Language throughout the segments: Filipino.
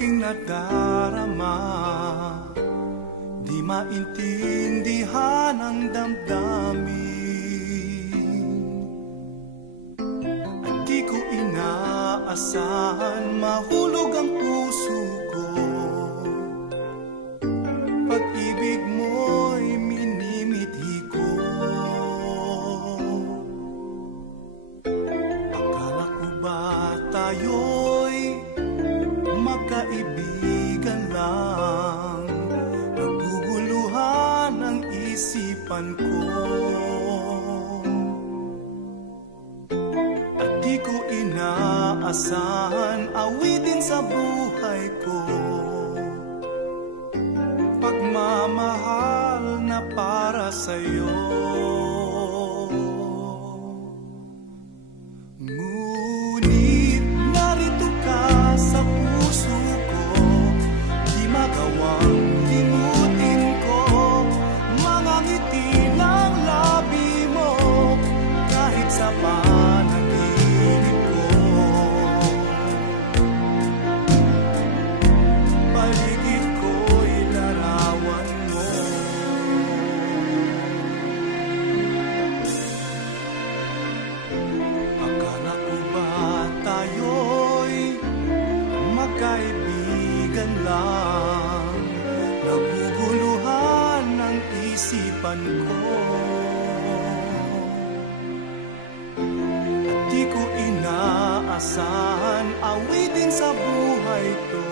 aking nadarama, di maintindihan ang damdamin. At di ko inaasahan mahulog ang puso ko. Pag-ibig mo'y minimithi ko. Akala ko ba tayo'y magkaibigan lang? Naguguluhan ang isipan ko. At di ko inaasahan awitin sa buhay ko. Pagmamahal na para sa'yo. Ngunit narito ka sa puso ko, di magawang limutin ko. Mga ngiti ng labi mo, kahit sa panaginip ko. Paligid ko'y larawan mo. Akala ko ba tayo'y magkaibigan lang? Naguguluhan ang isipan ko. At di ko inaasahan awitin sa buhay ko.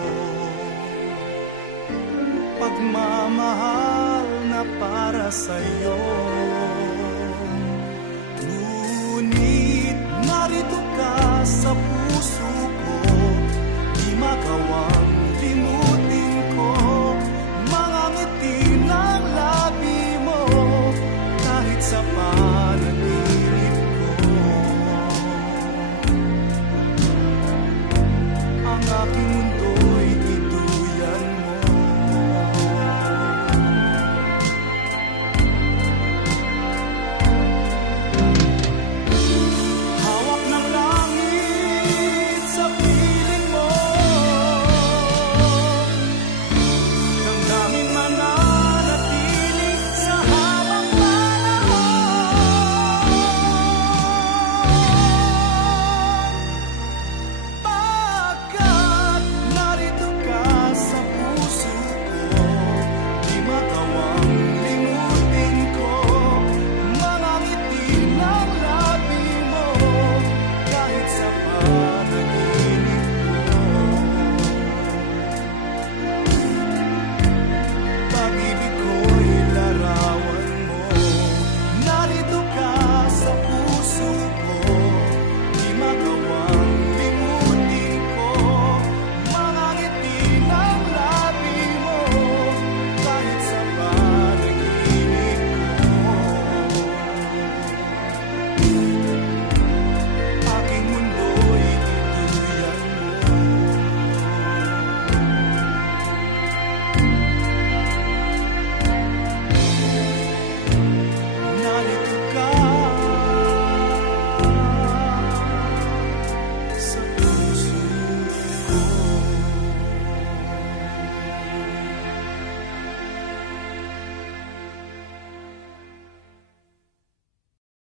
Pagmamahal na para sa'yo. Ngunit narito ka sa puso ko, di magawa